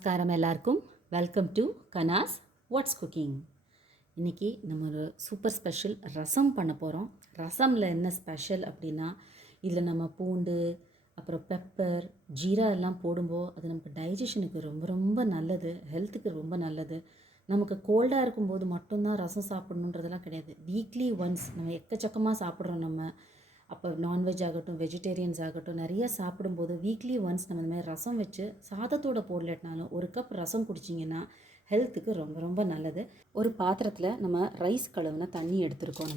நமஸ்காரம் எல்லாருக்கும். Welcome to Kana's what's cooking. இன்றைக்கி நம்ம ஒரு சூப்பர் ஸ்பெஷல் ரசம் பண்ண போகிறோம். ரசமில் என்ன ஸ்பெஷல் அப்படின்னா, இதில் நம்ம பூண்டு, அப்புறம் பெப்பர், ஜீரா எல்லாம் போடும்போது அது நமக்கு டைஜஷனுக்கு ரொம்ப ரொம்ப நல்லது, ஹெல்த்துக்கு ரொம்ப நல்லது. நமக்கு கோல்டாக இருக்கும்போது மட்டும்தான் ரசம் சாப்பிட்ணுன்றதெல்லாம் கிடையாது. வீக்லி ஒன்ஸ் நம்ம எக்கச்சக்கமாக சாப்பிட்றோம். நம்ம அப்போ நான்வெஜ் ஆகட்டும், வெஜிடேரியன்ஸ் ஆகட்டும், நிறைய சாப்பிடும்போது வீக்லி ஒன்ஸ் நம்ம இந்த மாதிரி ரசம் வச்சு சாதத்தோடு போடலட்டினாலும் ஒரு கப் ரசம் குடிச்சிங்கன்னா ஹெல்த்துக்கு ரொம்ப ரொம்ப நல்லது. ஒரு பாத்திரத்தில் நம்ம ரைஸ் கழுவுன தண்ணி எடுத்துருக்கோம்.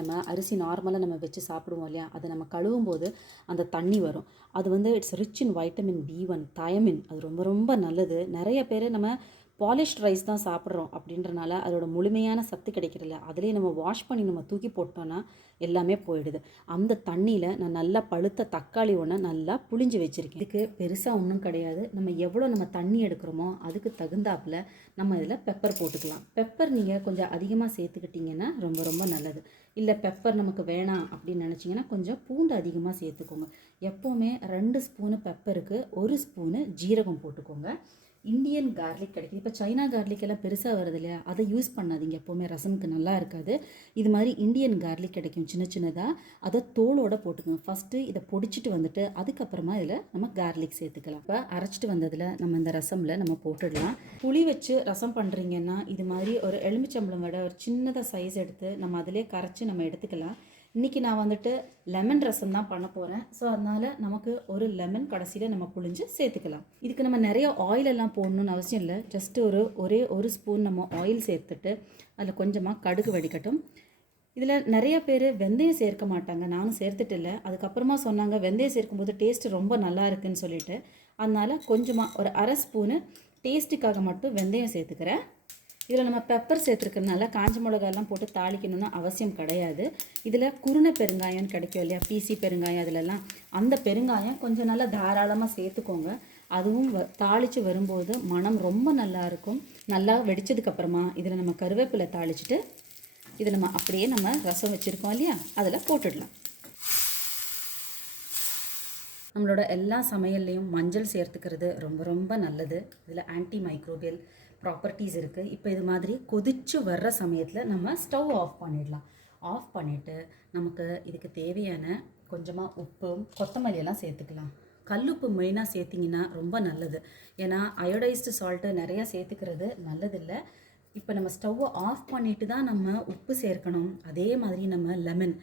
நம்ம அரிசி நார்மலாக நம்ம வச்சு சாப்பிடுவோம் இல்லையா, அதை நம்ம கழுவும் போது அந்த தண்ணி வரும். அது it's rich in vitamin B1, thiamine. அது ரொம்ப ரொம்ப நல்லது. நிறைய பேர் நம்ம பாலிஷ்ட் ரைஸ் தான் சாப்பிட்றோம் அப்படின்றனால அதோட முழுமையான சத்து கிடைக்கிறதில்ல. அதிலே நம்ம வாஷ் பண்ணி நம்ம தூக்கி போட்டோன்னா எல்லாமே போயிடுது. அந்த தண்ணியில் நான் நல்லா பழுத்த தக்காளி ஒன்று நல்லா புளிஞ்சு வச்சுருக்கேன். இதுக்கு பெருசாக ஒன்றும் கிடையாது. நம்ம எவ்வளோ நம்ம தண்ணி எடுக்கிறோமோ அதுக்கு தகுந்தாப்பில் நம்ம இதில் பெப்பர் போட்டுக்கலாம். பெப்பர் நீங்கள் கொஞ்சம் அதிகமாக சேர்த்துக்கிட்டிங்கன்னா ரொம்ப ரொம்ப நல்லது. இல்லை பெப்பர் நமக்கு வேணாம் அப்படின்னு நினச்சிங்கன்னா கொஞ்சம் பூண்டு அதிகமாக சேர்த்துக்கோங்க. எப்போவுமே 2 ஸ்பூனு பெப்பருக்கு 1 ஸ்பூனு ஜீரகம் போட்டுக்கோங்க. இந்தியன் கார்லிக் கிடைக்கிது. இப்போ சைனா கார்லிக் எல்லாம் பெருசாக வருது இல்லையா, அதை யூஸ் பண்ணாதீங்க. எப்போவுமே ரசமுக்கு நல்லா இருக்காது. இது மாதிரி இந்தியன் கார்லிக் கிடைக்கும் சின்ன சின்னதாக, அதை தோலோடு போட்டுக்கோங்க. ஃபஸ்ட்டு இதை பொடிச்சிட்டு வந்துட்டு அதுக்கப்புறமா இதில் நம்ம கார்லிக் சேர்த்துக்கலாம். இப்போ அரைச்சிட்டு வந்ததில் நம்ம இந்த ரசமில் நம்ம போட்டுடலாம். புளி வச்சு ரசம் பண்ணுறீங்கன்னா இது மாதிரி ஒரு எலுமிச்சம்பழம் விட ஒரு சின்னதாக சைஸ் எடுத்து நம்ம அதிலே கரைச்சி நம்ம எடுத்துக்கலாம். இன்றைக்கி நான் லெமன் ரசம் தான் பண்ண போகிறேன். ஸோ அதனால் நமக்கு ஒரு லெமன் கடைசியில் நம்ம புழிஞ்சு சேர்த்துக்கலாம். இதுக்கு நம்ம நிறைய ஆயில் எல்லாம் போடணுன்னு அவசியம் இல்லை. ஜஸ்ட்டு ஒரே ஒரு ஸ்பூன் நம்ம ஆயில் சேர்த்துட்டு அதில் கொஞ்சமாக கடுகு வடிகட்டும். இதில் நிறைய பேர் வெந்தயம் சேர்க்க மாட்டாங்க. நானும் சேர்த்துட்டு இல்லை. அதுக்கப்புறமா சொன்னாங்க வெந்தயம் சேர்க்கும்போது டேஸ்ட்டு ரொம்ப நல்லா இருக்குன்னு சொல்லிட்டு, அதனால் கொஞ்சமாக ஒரு அரை ஸ்பூனு டேஸ்ட்டுக்காக மட்டும் வெந்தயம் சேர்த்துக்கிறேன். இதில் நம்ம பெப்பர் சேர்த்துருக்கறனால காஞ்ச மிளகாயெல்லாம் போட்டு தாளிக்கணும்னு அவசியம் கிடையாது. இதில் குருணை பெருங்காயம்னு கிடைக்கும் இல்லையா, பிசி பெருங்காயம், அதிலெல்லாம் அந்த பெருங்காயம் கொஞ்சம் நல்லா தாராளமாக சேர்த்துக்கோங்க. அதுவும் தாளித்து வரும்போது மனம் ரொம்ப நல்லாயிருக்கும். நல்லா வெடித்ததுக்கப்புறமா இதில் நம்ம கருவேப்பிலை தாளிச்சிட்டு இதை நம்ம அப்படியே நம்ம ரசம் வச்சுருக்கோம் இல்லையா, அதில் போட்டுடலாம். நம்மளோட எல்லா சமையல்லையும் மஞ்சள் சேர்த்துக்கிறது ரொம்ப ரொம்ப நல்லது. இதில் ஆன்டி மைக்ரோபியல் ப்ராப்பர்ட்டிஸ் இருக்குது. இப்போ இது மாதிரி கொதிச்சு வர்ற சமயத்தில் நம்ம ஸ்டவ் ஆஃப் பண்ணிடலாம். ஆஃப் பண்ணிவிட்டு நமக்கு இதுக்கு தேவையான கொஞ்சமாக உப்பும் கொத்தமல்லியெல்லாம் சேர்த்துக்கலாம். கல்லுப்பு மெயினாக சேர்த்திங்கன்னா ரொம்ப நல்லது. ஏன்னா அயோடைஸ்டு சால்ட்டு நிறையா சேர்த்துக்கிறது நல்லதில்லை. இப்போ நம்ம ஸ்டவ்வை ஆஃப் பண்ணிவிட்டு தான் நம்ம உப்பு சேர்க்கணும். அதே மாதிரி நம்ம லெமன்,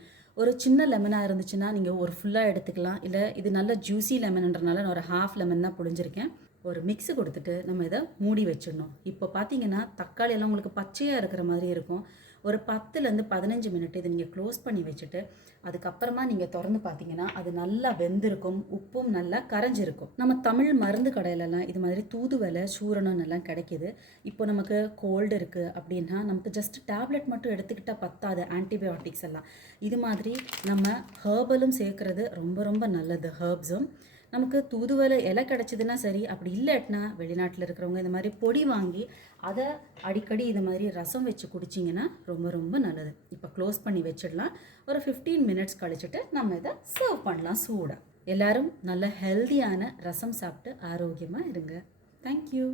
ஒரு சின்ன லெமனாக இருந்துச்சுன்னா நீங்கள் ஒரு ஃபுல்லாக எடுத்துக்கலாம். இல்லை இது நல்ல ஜூஸி லெமன்ன்றனால நான் ஒரு ஹாஃப் லெமன் தான் புழிஞ்சிருக்கேன். ஒரு மிக்ஸு கொடுத்துட்டு நம்ம இதை மூடி வச்சிடணும். இப்போ பார்த்தீங்கன்னா தக்காளி எல்லாம் உங்களுக்கு பச்சையாக இருக்கிற மாதிரி இருக்கும். ஒரு 10லேருந்து 15 மினிட் இதை நீங்கள் க்ளோஸ் பண்ணி வச்சுட்டு அதுக்கப்புறமா நீங்கள் திறந்து பார்த்தீங்கன்னா அது நல்லா வெந்திருக்கும், உப்பும் நல்லா கரைஞ்சிருக்கும். நம்ம தமிழ் மருந்து கடையிலலாம் இது மாதிரி தூதுவளை, சூரணம் எல்லாம் கிடைக்கிது. இப்போ நமக்கு கோல்டு இருக்குது அப்படின்னா நமக்கு ஜஸ்ட் டேப்லெட் மட்டும் எடுத்துக்கிட்டால் பத்தாது, ஆன்டிபயோட்டிக்ஸ் எல்லாம். இது மாதிரி நம்ம ஹேர்பலும் சேர்க்குறது ரொம்ப ரொம்ப நல்லது. ஹேர்ப்ஸும் நமக்கு தூதுவளை இலை கிடச்சிதுன்னா சரி, அப்படி இல்லைன்னா வெளிநாட்டில் இருக்கிறவங்க இந்த மாதிரி பொடி வாங்கி அதை அடிக்கடி இது மாதிரி ரசம் வச்சு குடிச்சிங்கன்னா ரொம்ப ரொம்ப நல்லது. இப்போ க்ளோஸ் பண்ணி வச்சிடலாம். ஒரு 15 மினிட்ஸ் கழிச்சுட்டு நம்ம இதை சர்வ் பண்ணலாம் சூடாக. எல்லோரும் நல்ல ஹெல்தியான ரசம் சாப்பிட்டு ஆரோக்கியமாக இருங்க. தேங்க்யூ.